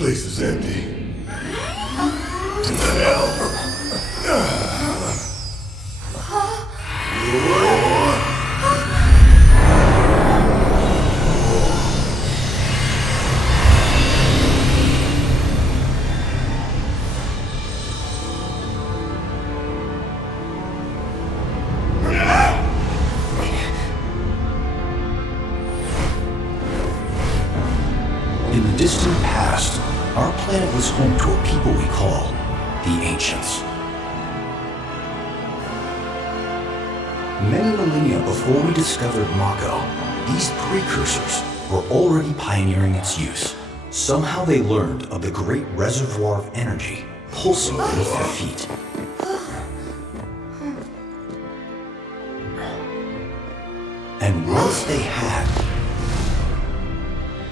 place is empty. What the hell? In the distant past, our planet was home to a people we call the Ancients. Many millennia before we discovered Mako, these precursors were already pioneering its use. Somehow they learned of the great reservoir of energy pulsing beneath their feet. And once they had,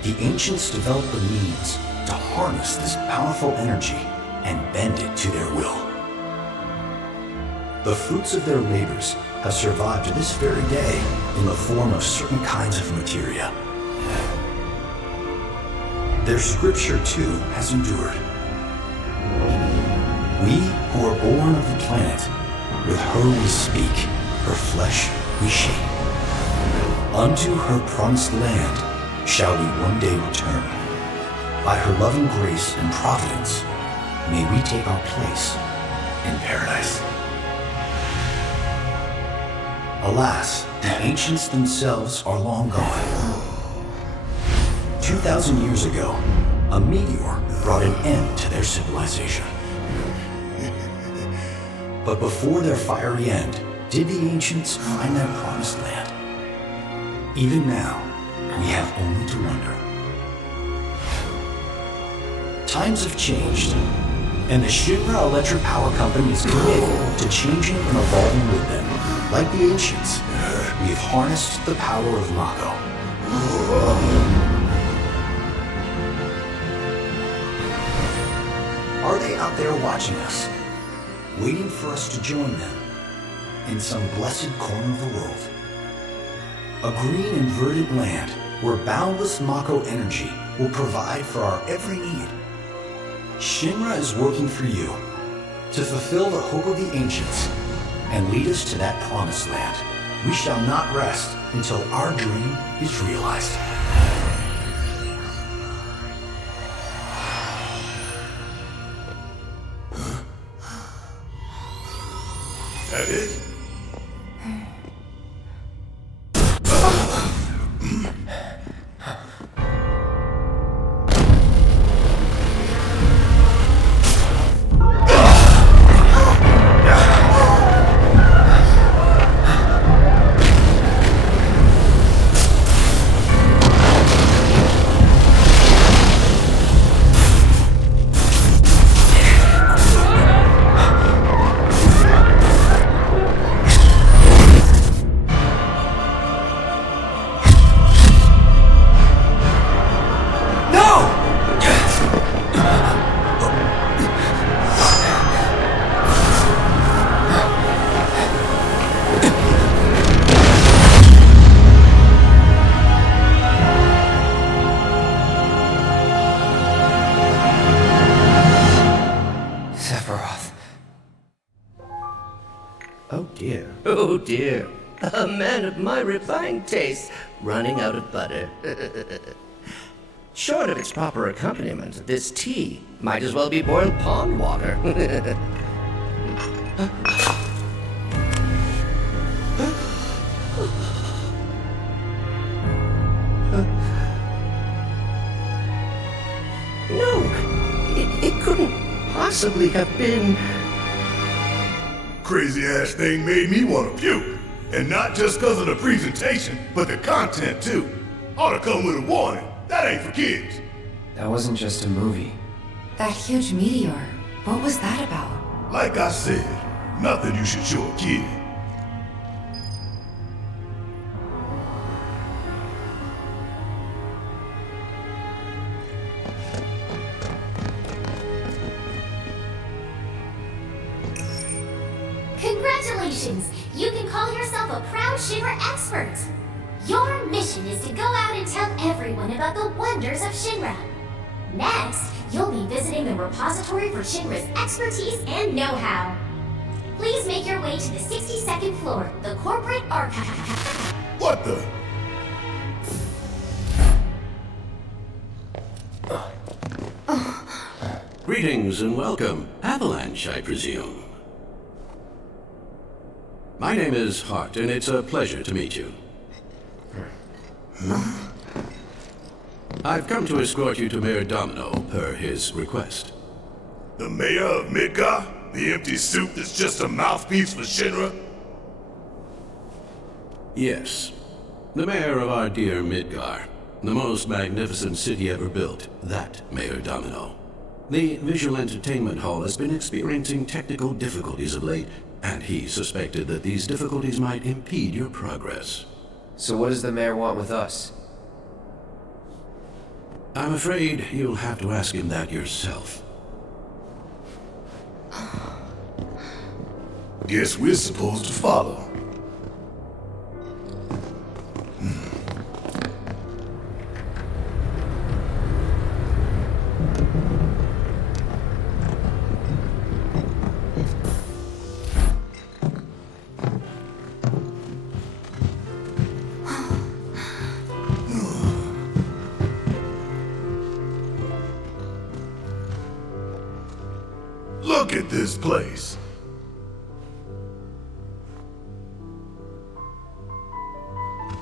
the Ancients developed the means to harness this powerful energy and bend it to their will. The fruits of their labors have survived to this very day in the form of certain kinds of materia. Their scripture, too, has endured. We who are born of the planet, with her we speak, her flesh we shape. Unto her promised land shall we one day return. By her loving grace and providence, may we take our place in paradise. Alas, the Ancients themselves are long gone. 2,000 years ago, a meteor brought an end to their civilization. But before their fiery end, did the Ancients find their promised land? Even now, we have only to wonder. Times have changed, and the Shinra Electric Power Company is committed to changing and evolving with them. Like the Ancients, we have harnessed the power of Mako. Are they out there watching us, waiting for us to join them in some blessed corner of the world? A green and verdant land where boundless Mako energy will provide for our every need. Shinra is working for you to fulfill the hope of the Ancients and lead us to that promised land. We shall not rest until our dream is realized. That it? Oh dear, a man of my refined taste running out of butter. Short of its proper accompaniment, this tea might as well be boiled pond water. No, it couldn't possibly have been... Crazy ass thing made me want to puke. And not just because of the presentation, but the content too. Ought to come with a warning. That ain't for kids. That wasn't just a movie. That huge meteor, what was that about? Like I said, nothing you should show a kid. Congratulations! You can call yourself a proud Shinra expert! Your mission is to go out and tell everyone about the wonders of Shinra. Next, you'll be visiting the repository for Shinra's expertise and know-how. Please make your way to the 62nd floor, the corporate archive. What the? Greetings and welcome. Avalanche, I presume. My name is Hart, and it's a pleasure to meet you. I've come to escort you to Mayor Domino, per his request. The mayor of Midgar? The empty suit that's just a mouthpiece for Shinra? Yes. The mayor of our dear Midgar. The most magnificent city ever built. That Mayor Domino. The visual entertainment hall has been experiencing technical difficulties of late, and he suspected that these difficulties might impede your progress. So what does the mayor want with us? I'm afraid you'll have to ask him that yourself. Guess we're supposed to follow. Look at this place.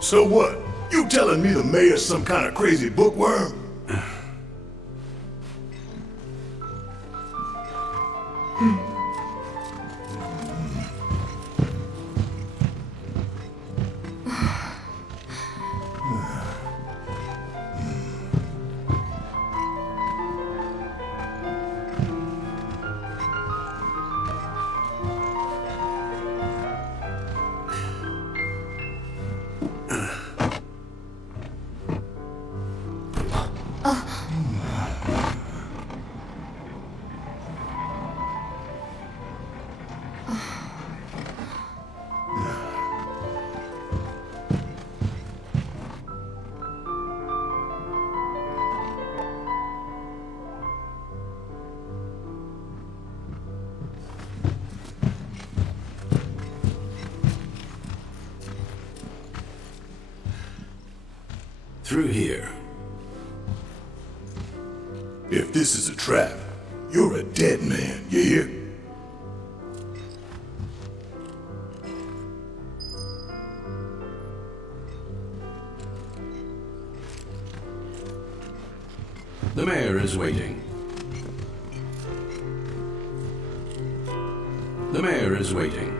So what? You telling me the mayor's some kind of crazy bookworm? Through here. If this is a trap, you're a dead man, you hear? The mayor is waiting. The mayor is waiting.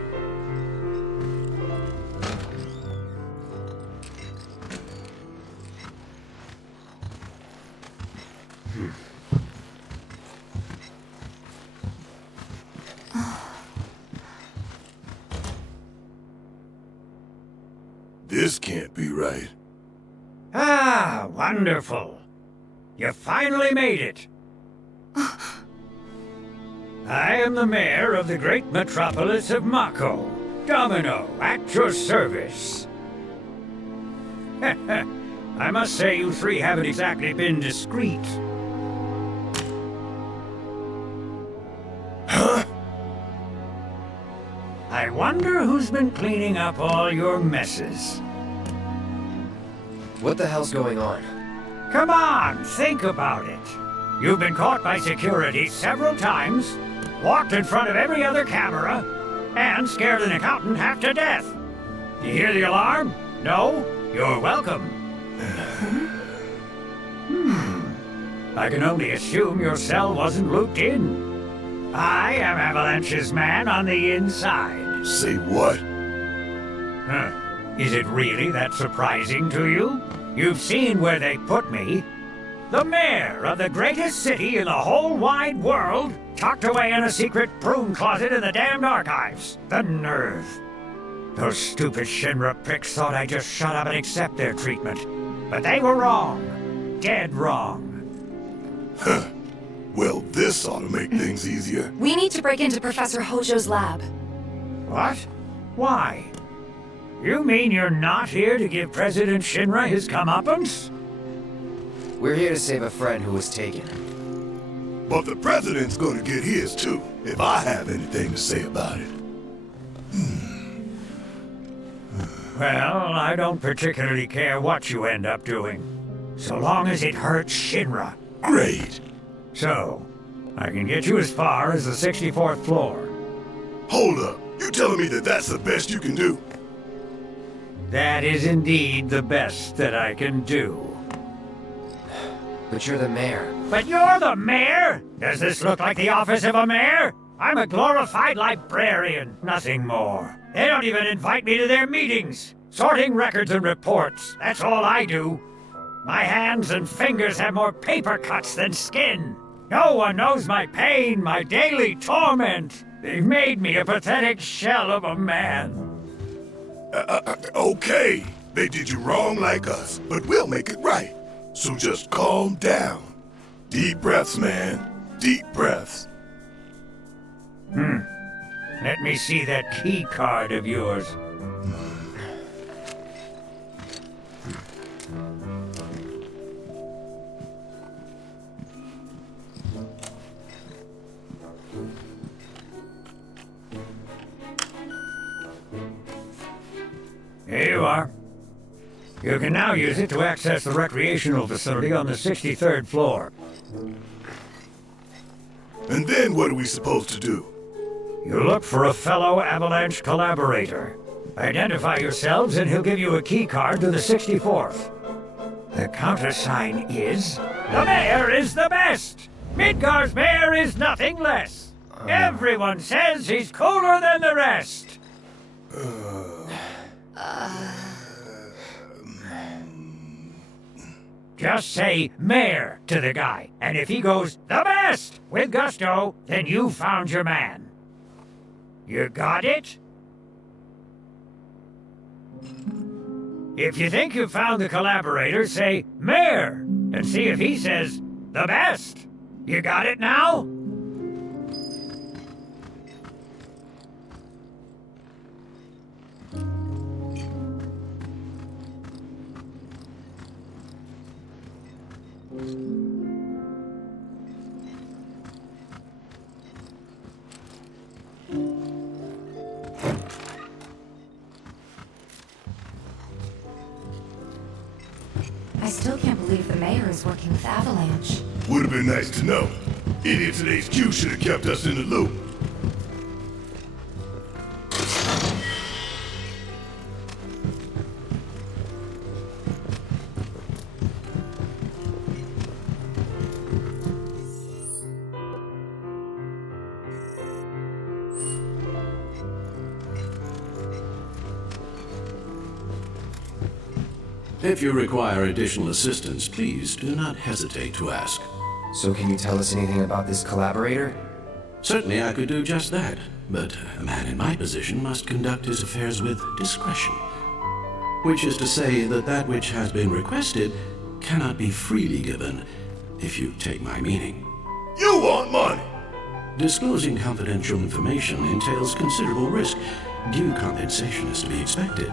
This can't be right. Ah, wonderful. You finally made it. I am the mayor of the great metropolis of Mako. Domino, at your service. I must say you three haven't exactly been discreet. Huh? I wonder who's been cleaning up all your messes. What the hell's going on? Come on, think about it. You've been caught by security several times, walked in front of every other camera, and scared an accountant half to death. You hear the alarm? No? You're welcome. I can only assume your cell wasn't looped in. I am Avalanche's man on the inside. Say what? Huh. Is it really that surprising to you? You've seen where they put me. The mayor of the greatest city in the whole wide world, tucked away in a secret broom closet in the damned archives. The nerve. Those stupid Shinra pricks thought I'd just shut up and accept their treatment. But they were wrong. Dead wrong. Huh. Well, this ought to make things easier. We need to break into Professor Hojo's lab. What? Why? You mean you're not here to give President Shinra his comeuppance? We're here to save a friend who was taken. But the president's gonna get his too, if I have anything to say about it. Well, I don't particularly care what you end up doing, so long as it hurts Shinra. Great. So, I can get you as far as the 64th floor. Hold up. You telling me that that's the best you can do? That is indeed the best that I can do. But you're the mayor. But you're the mayor? Does this look like the office of a mayor? I'm a glorified librarian, nothing more. They don't even invite me to their meetings. Sorting records and reports, that's all I do. My hands and fingers have more paper cuts than skin. No one knows my pain, my daily torment. They've made me a pathetic shell of a man. Okay. They did you wrong like us, but we'll make it right. So just calm down. Deep breaths, man. Deep breaths. Let me see that key card of yours. Here you are. You can now use it to access the recreational facility on the 63rd floor. And then what are we supposed to do? You look for a fellow Avalanche collaborator. Identify yourselves and he'll give you a key card to the 64th. The countersign is... The mayor is the best! Midgar's mayor is nothing less! Everyone says he's cooler than the rest! Just say mayor to the guy, and if he goes the best with gusto, then you found your man. You got it? If you think you've found the collaborator, say mayor, and see if he says the best. You got it now? I still can't believe the mayor is working with Avalanche. Would have been nice to know. Idiots at HQ should have kept us in the loop. If you require additional assistance, please do not hesitate to ask. So can you tell us anything about this collaborator? Certainly I could do just that, but a man in my position must conduct his affairs with discretion. Which is to say that that which has been requested cannot be freely given, if you take my meaning. You want money! Disclosing confidential information entails considerable risk. Due compensation is to be expected.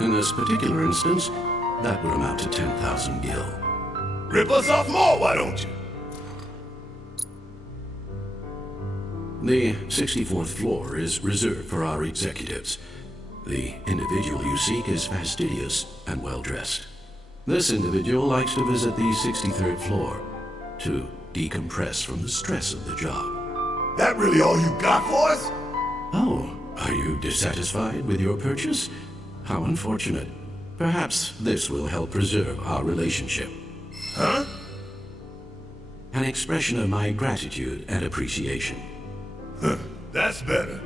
In this particular instance, that would amount to 10,000 gil. Rip us off more, why don't you? The 64th floor is reserved for our executives. The individual you seek is fastidious and well-dressed. This individual likes to visit the 63rd floor to decompress from the stress of the job. That really all you got for us? Oh, are you dissatisfied with your purchase? How unfortunate. Perhaps this will help preserve our relationship. Huh? An expression of my gratitude and appreciation. Huh, that's better.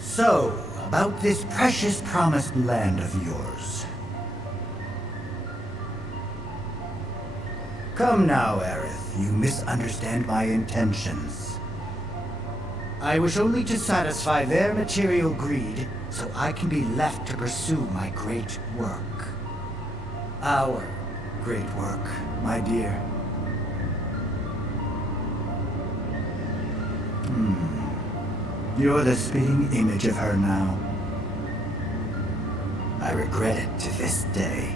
So, about this precious promised land of yours. Come now, Aerith, you misunderstand my intentions. I wish only to satisfy their material greed, so I can be left to pursue my great work. Our great work, my dear. You're the spitting image of her now. I regret it to this day.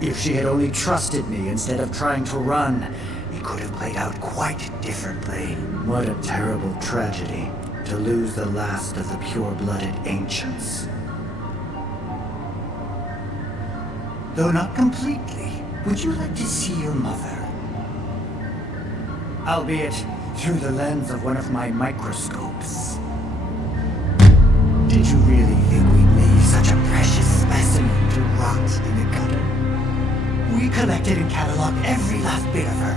If she had only trusted me instead of trying to run, it could have played out quite differently. What a terrible tragedy to lose the last of the pure-blooded ancients. Though not completely, would you like to see your mother? Albeit through the lens of one of my microscopes. Did you really think we'd leave such a precious specimen to rot in the gutter? We collected and cataloged every last bit of her.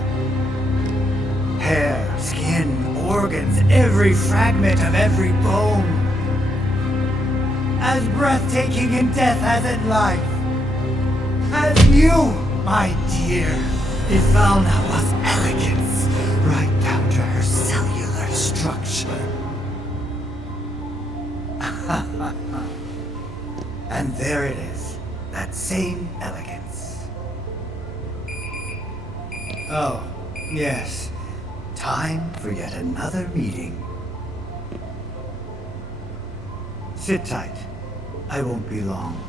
Hair, skin, organs, every fragment of every bone. As breathtaking in death as in life. As you, my dear, if found that was elegance, right down to her cellular structure. And there it is, that same elegance. Oh, yes, time for yet another meeting. Sit tight, I won't be long.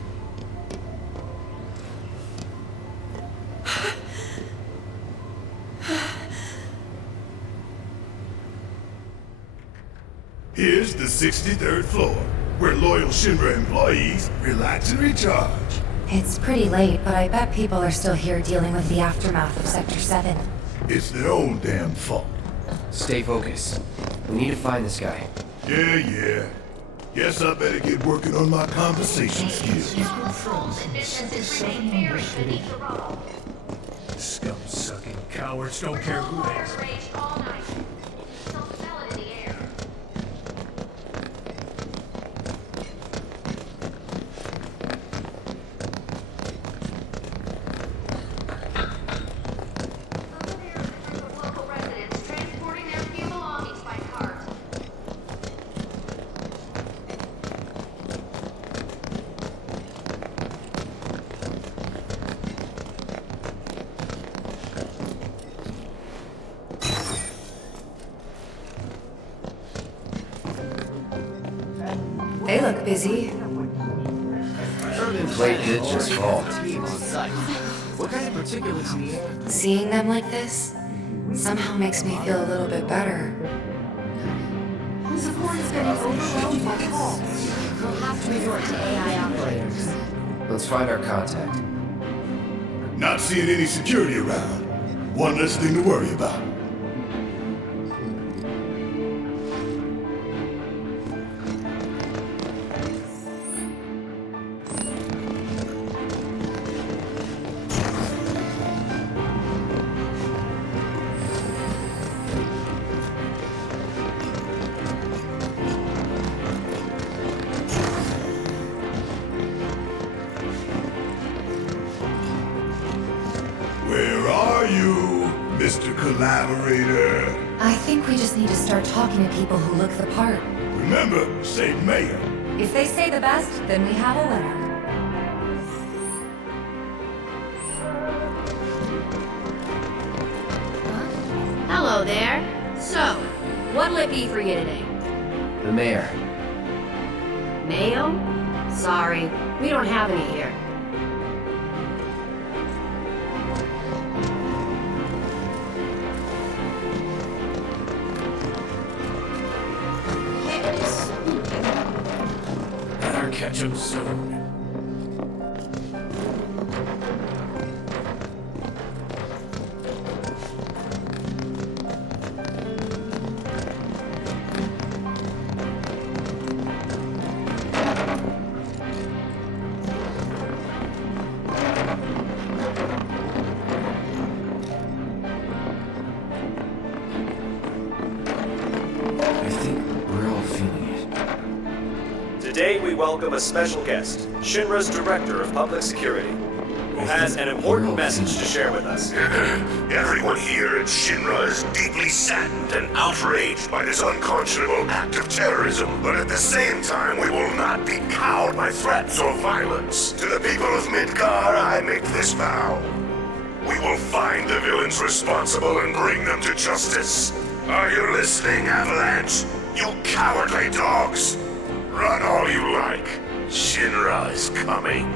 Here's the 63rd floor, where loyal Shinra employees relax and recharge. It's pretty late, but I bet people are still here dealing with the aftermath of Sector 7. It's their own damn fault. Stay focused. We need to find this guy. Yeah. Guess I better get working on my conversation skills. Scum-sucking cowards don't care who they are. They look busy. Plate did just fall. What kind of particulates in the air? Seeing them like this somehow makes me feel a little bit better. Support is getting overwhelmed by calls. We'll have to resort to AI operators. Let's find our contact. Not seeing any security around. One less thing to worry about. collaborator. I think we just need to start talking to people who look the part. Remember, say mayor. If they say the best, then we have a winner. Hello there. So, what'll it be for you today? The mayor. Mayo? Sorry, we don't have any here. Better catch him soon. I think we're all feeling it. Today we welcome a special guest, Shinra's Director of Public Security, who has an important message to share with us. Everyone here at Shinra is deeply saddened and outraged by this unconscionable act of terrorism. But at the same time, we will not be cowed by threats or violence. To the people of Midgar, I make this vow. We will find the villains responsible and bring them to justice. Are you listening, Avalanche? You cowardly dogs! Run all you like. Shinra is coming.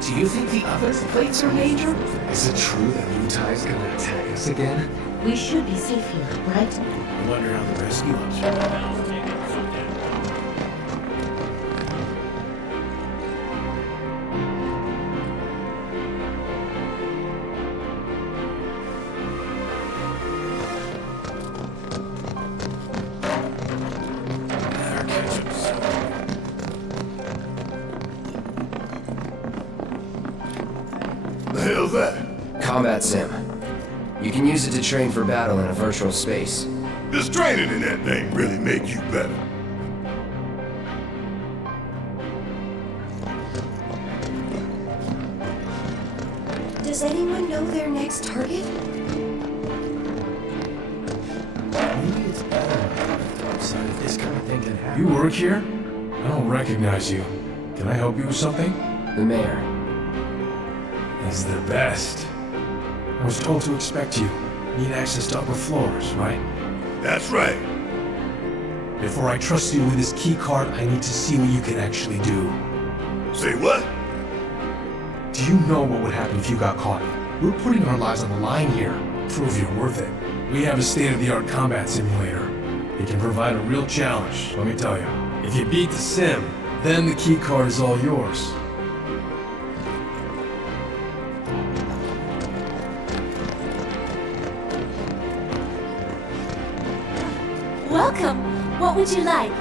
Do you think the other plates are major? Is it true that Lutai's gonna attack us again? We should be safe here, right? I wonder how the rescue ops. The hell's that? Combat sim. You can use it to train for battle in a virtual space. Does training in that thing really make you better? Does anyone know their next target? Maybe it's better outside if this kind of thing can happen. You work here? I don't recognize you. Can I help you with something? The mayor. He's the best. I was told to expect you. Need access to upper floors, right? That's right. Before I trust you with this key card, I need to see what you can actually do. Say what? Do you know what would happen if you got caught? We're putting our lives on the line here. Prove you're worth it. We have a state-of-the-art combat simulator. It can provide a real challenge, let me tell you. If you beat the sim, then the key card is all yours. Welcome! What would you like?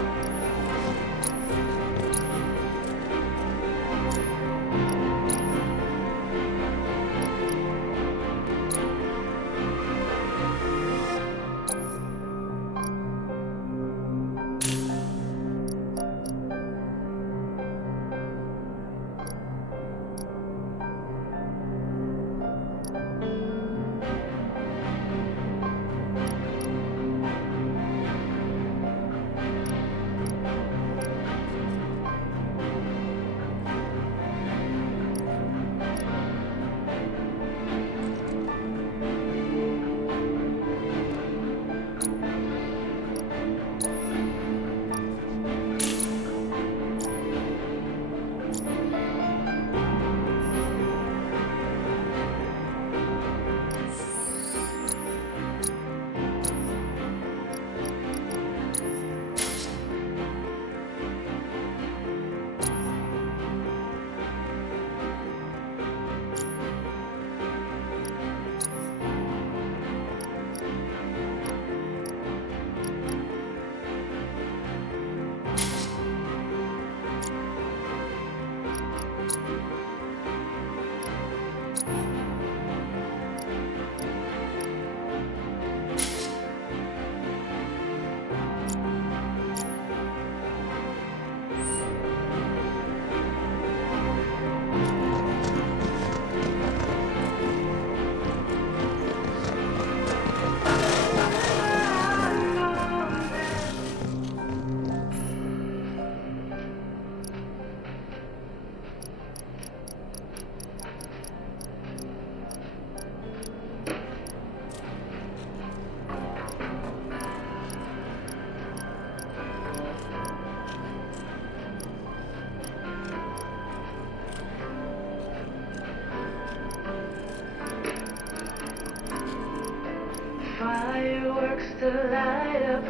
to light up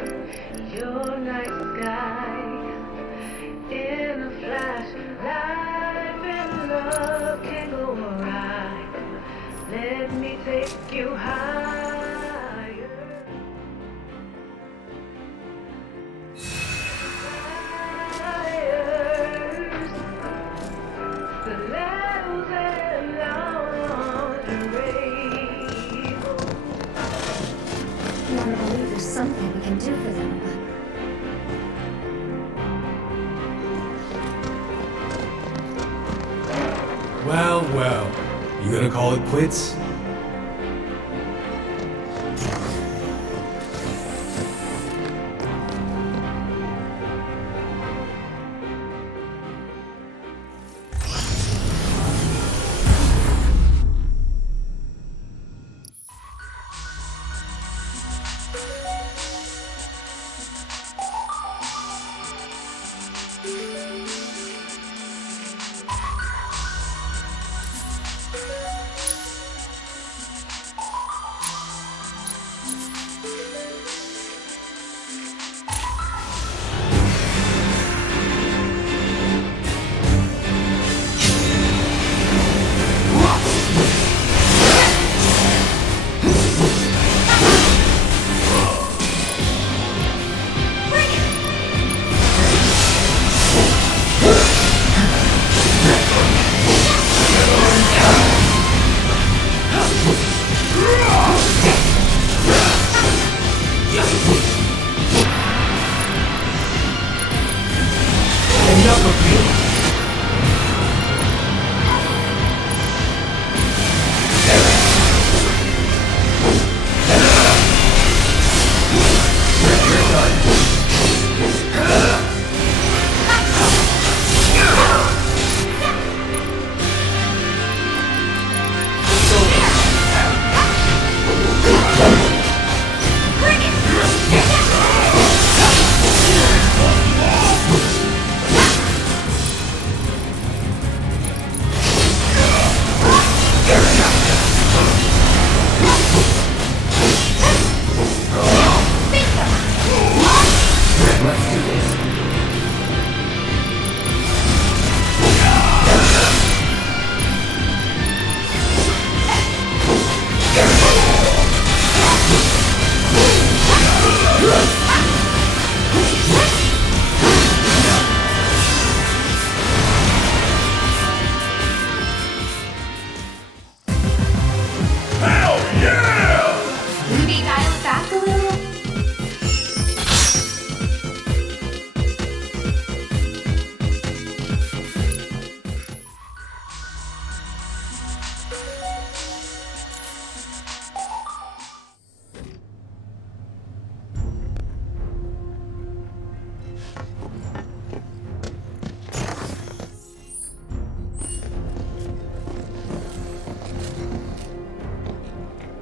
your night sky. In a flash, life and love can go awry. Let me take you higher. The levels and lingerie. I want to believe there's something we can do for them, but Well, well. You gonna call it quits? Maybe dial it back a little?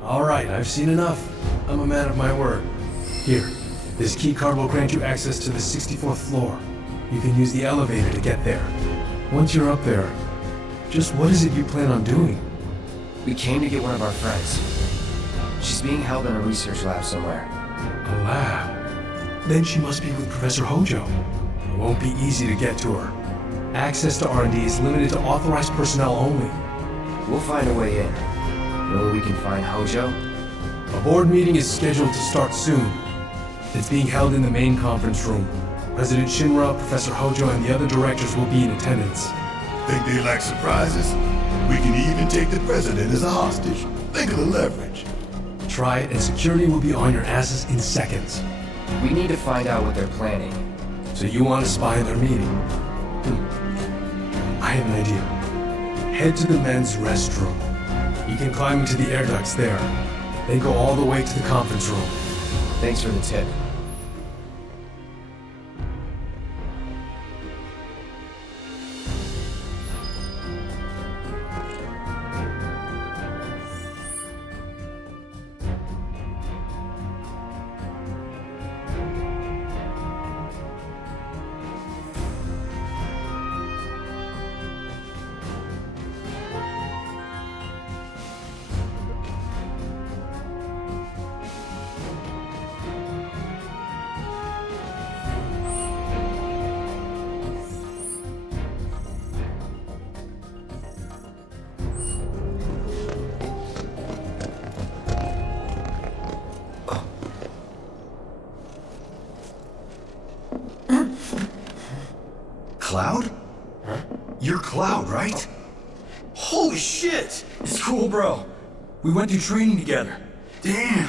Alright, I've seen enough. I'm a man of my word. Here, this key card will grant you access to the 64th floor. You can use the elevator to get there. Once you're up there, just what is it you plan on doing? We came to get one of our friends. She's being held in a research lab somewhere. A lab? Then she must be with Professor Hojo. It won't be easy to get to her. Access to R&D is limited to authorized personnel only. We'll find a way in. Know where we can find Hojo? A board meeting is scheduled to start soon. It's being held in the main conference room. President Shinra, Professor Hojo, and the other directors will be in attendance. Think they like surprises? We can even take the president as a hostage. Think of the leverage. Try it, and security will be on your asses in seconds. We need to find out what they're planning. So you want to spy in their meeting? I have an idea. Head to the men's restroom. You can climb into the air ducts there. Then go all the way to the conference room. Thanks for the tip. Cloud? Huh? You're Cloud, right? Holy shit! It's cool, bro. We went through training together. Damn.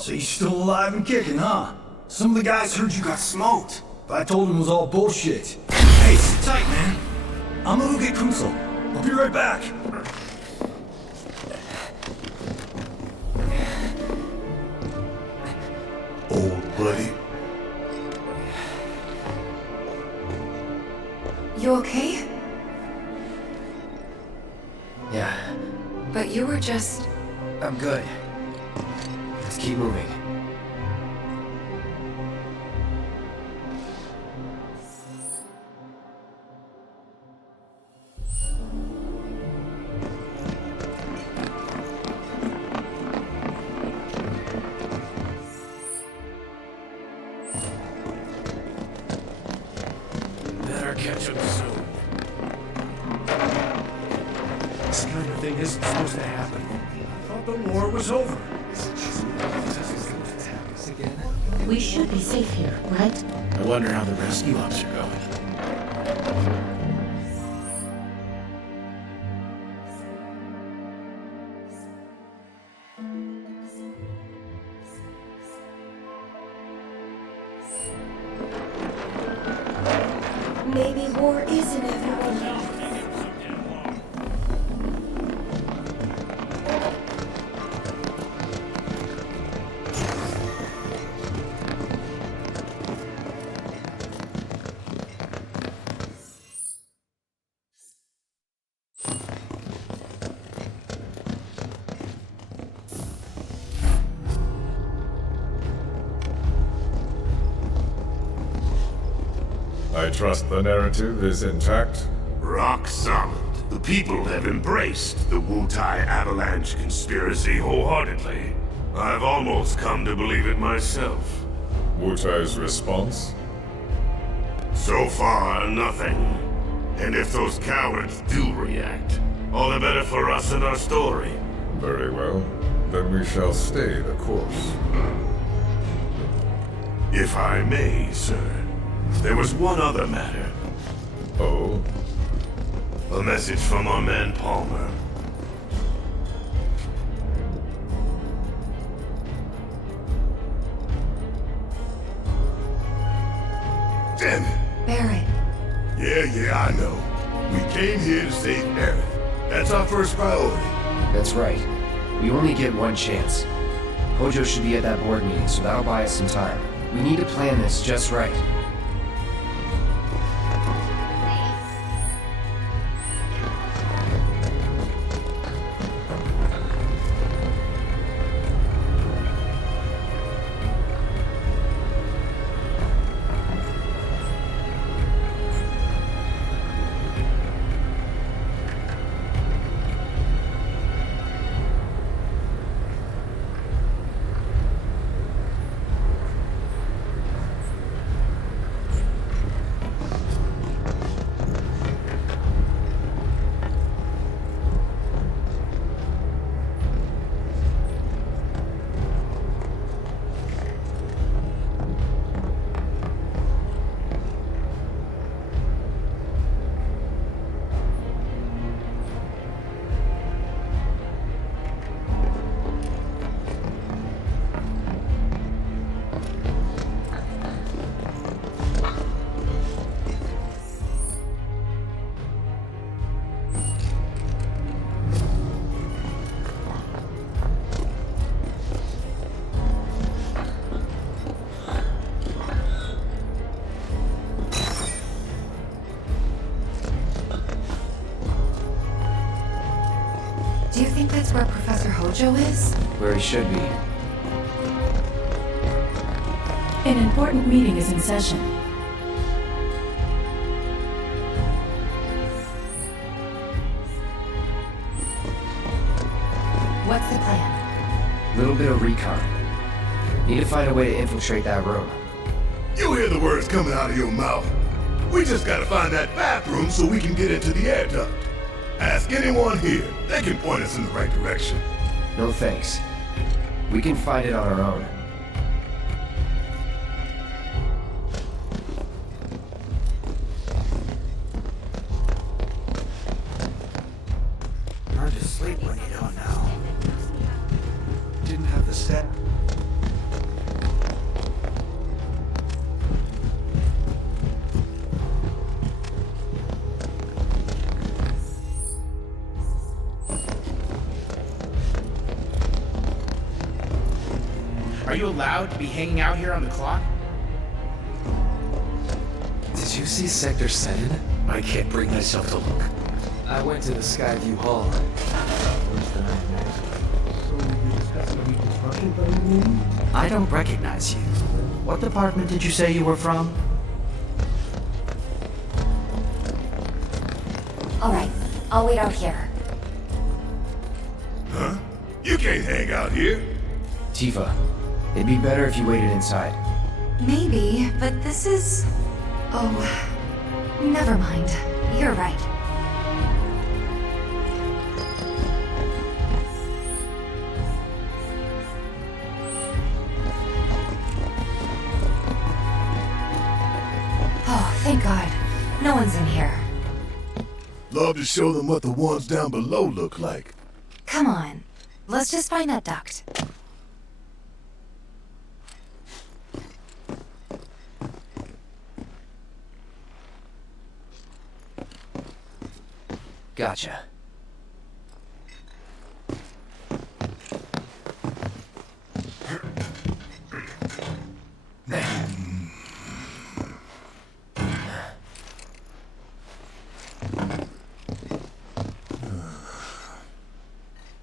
So you're still alive and kicking, huh? Some of the guys heard you got smoked, but I told them it was all bullshit. Hey, sit tight, man. I'm gonna go get Kunsel. I'll be right back. Old buddy. You okay? Yeah, But you were just... I'm good. Let's keep moving. Better catch him soon. This kind of thing isn't supposed to happen. I thought the war was over. We should be safe here, right? I wonder how the rescue ops are going. Maybe war is inevitable. I trust the narrative is intact? Rock solid. The people have embraced the Wutai Avalanche conspiracy wholeheartedly. I've almost come to believe it myself. Wutai's response? So far, nothing. And if those cowards do react, all the better for us and our story. Very well. Then we shall stay the course. If I may, sir. There was one other matter. Oh? A message from our man Palmer. Damn it. Barrett. Yeah, I know. We came here to save Aerith. That's our first priority. That's right. We only get one chance. Hojo should be at that board meeting, so that'll buy us some time. We need to plan this just right. Do you think that's where Professor Hojo is? Where he should be. An important meeting is in session. What's the plan? Little bit of recon. Need to find a way to infiltrate that room. You hear the words coming out of your mouth. We just gotta find that bathroom so we can get into the air duct. Ask anyone here. They can point us in the right direction. No thanks. We can find it on our own. Are you allowed to be hanging out here on the clock? Did you see Sector 7? I can't bring myself to look. I went to the Skyview Hall. I don't recognize you. What department did you say you were from? Alright, I'll wait out here. Huh? You can't hang out here. Tifa, it'd be better if you waited inside. Maybe, but this is... Oh, never mind. You're right. Oh, thank God. No one's in here. Love to show them what the ones down below look like. Come on. Let's just find that duct. Gotcha.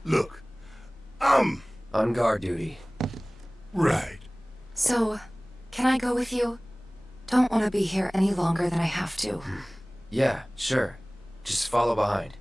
Look, on guard duty. Right. So, can I go with you? Don't want to be here any longer than I have to. Yeah, sure. Just follow behind.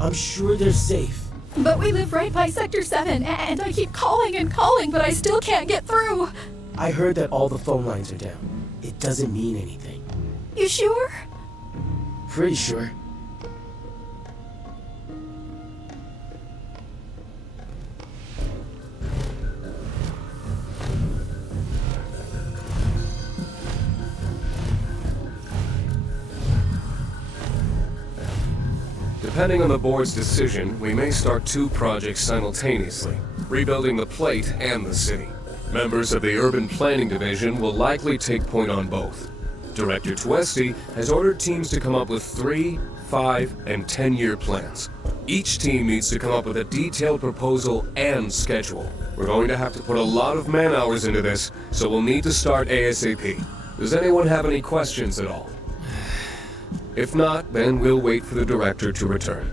I'm sure they're safe. But we live right by Sector 7, and I keep calling and calling, but I still can't get through. I heard that all the phone lines are down. It doesn't mean anything. You sure? Pretty sure. Depending on the board's decision, we may start 2 projects simultaneously, rebuilding the plate and the city. Members of the Urban Planning Division will likely take point on both. Director Twesty has ordered teams to come up with 3, 5, and 10-year plans. Each team needs to come up with a detailed proposal and schedule. We're going to have to put a lot of man-hours into this, so we'll need to start ASAP. Does anyone have any questions at all? If not, then we'll wait for the director to return.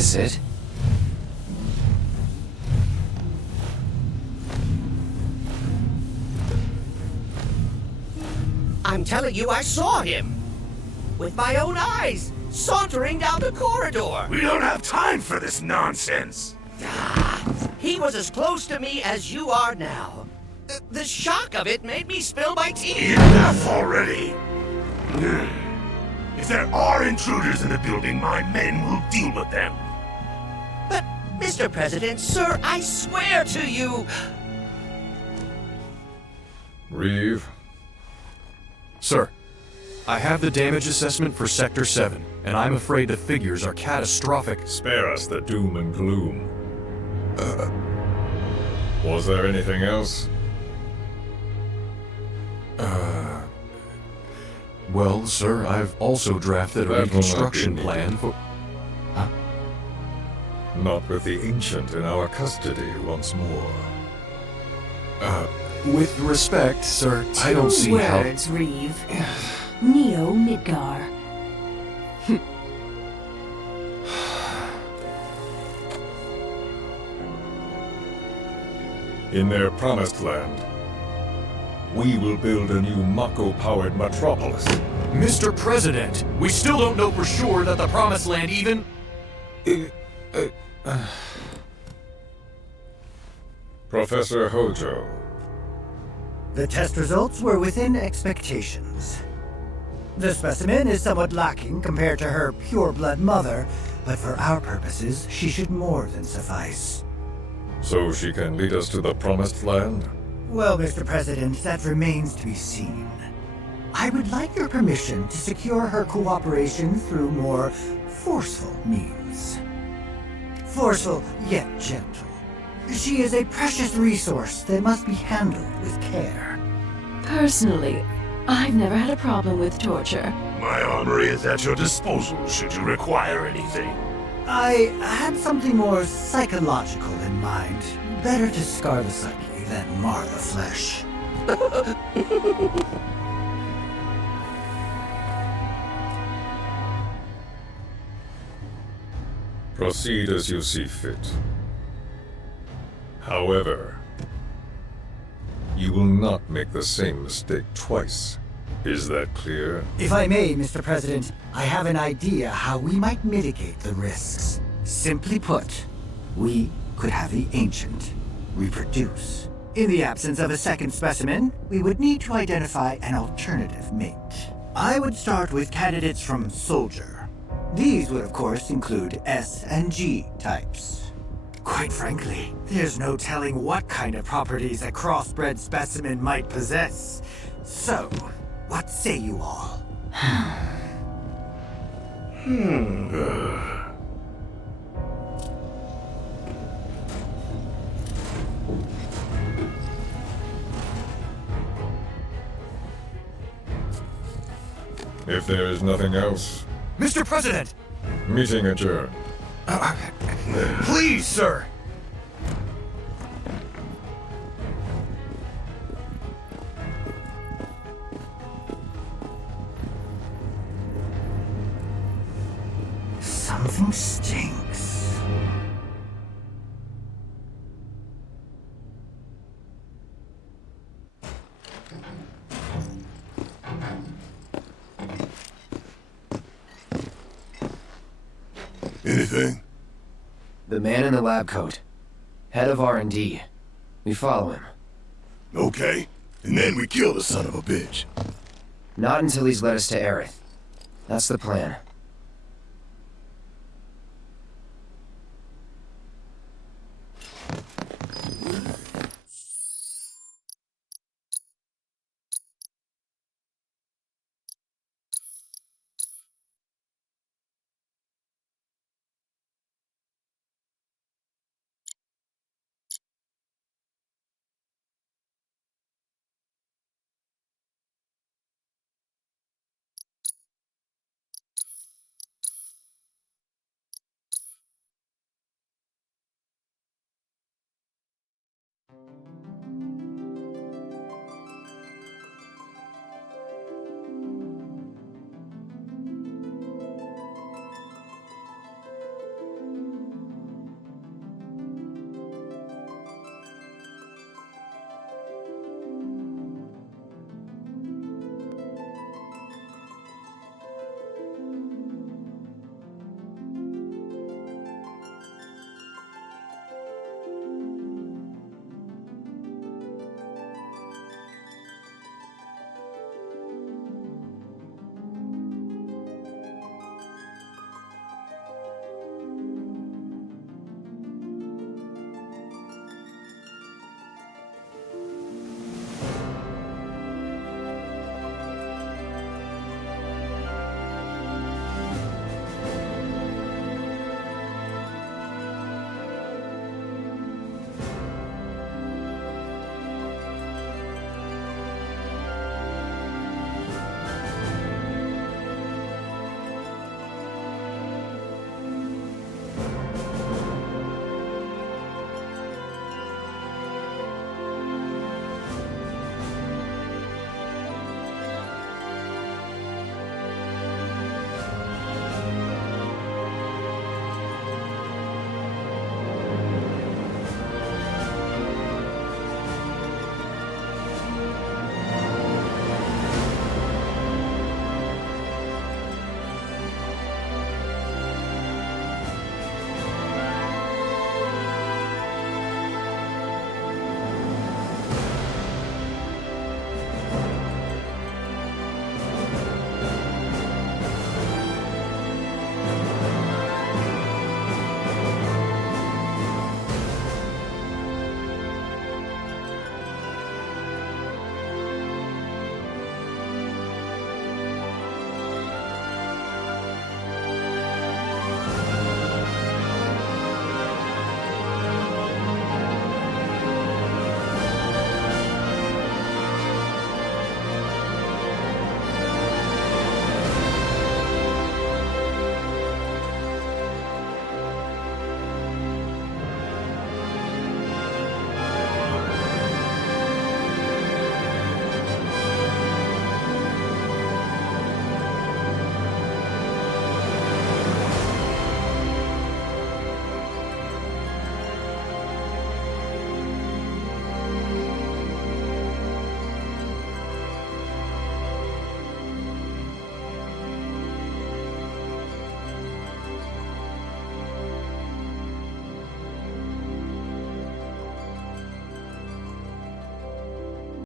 this it? I'm telling you, I saw him. With my own eyes, sauntering down the corridor. We don't have time for this nonsense. He was as close to me as you are now. The shock of it made me spill my tea. Enough already. If there are intruders in the building, my men will deal with them. But, Mr. President, sir, I swear to you... Reeve? Sir, I have the damage assessment for Sector 7, and I'm afraid the figures are catastrophic. Spare us the doom and gloom. Was there anything else? Well, sir, I've also drafted a reconstruction plan for... Huh? Not with the Ancient in our custody once more. With respect, sir, I don't see how... 2 words, Reeve. Neo Midgar. In their promised land, we will build a new Mako-powered metropolis. Mr. President, we still don't know for sure that the Promised Land even... Professor Hojo. The test results were within expectations. The specimen is somewhat lacking compared to her pure-blood mother, but for our purposes, she should more than suffice. So she can lead us to the Promised Land? Well, Mr. President, that remains to be seen. I would like your permission to secure her cooperation through more forceful means. Forceful, yet gentle. She is a precious resource that must be handled with care. Personally, I've never had a problem with torture. My armory is at your disposal should you require anything. I had something more psychological in mind. Better to scar the psyche than mar the flesh. Proceed as you see fit. However, you will not make the same mistake twice. Is that clear? If I may, Mr. President, I have an idea how we might mitigate the risks. Simply put, we could have the Ancient reproduce. In the absence of a second specimen, we would need to identify an alternative mate. I would start with candidates from Soldier. These would of course include S and G types. Quite frankly, there's no telling what kind of properties a crossbred specimen might possess. So, what say you all? If there is nothing else, Mr. President! Meeting adjourned. Please, sir! Something stinks. Anything? The man in the lab coat. Head of R&D. We follow him. Okay. And then we kill the son of a bitch. Not until he's led us to Aerith. That's the plan.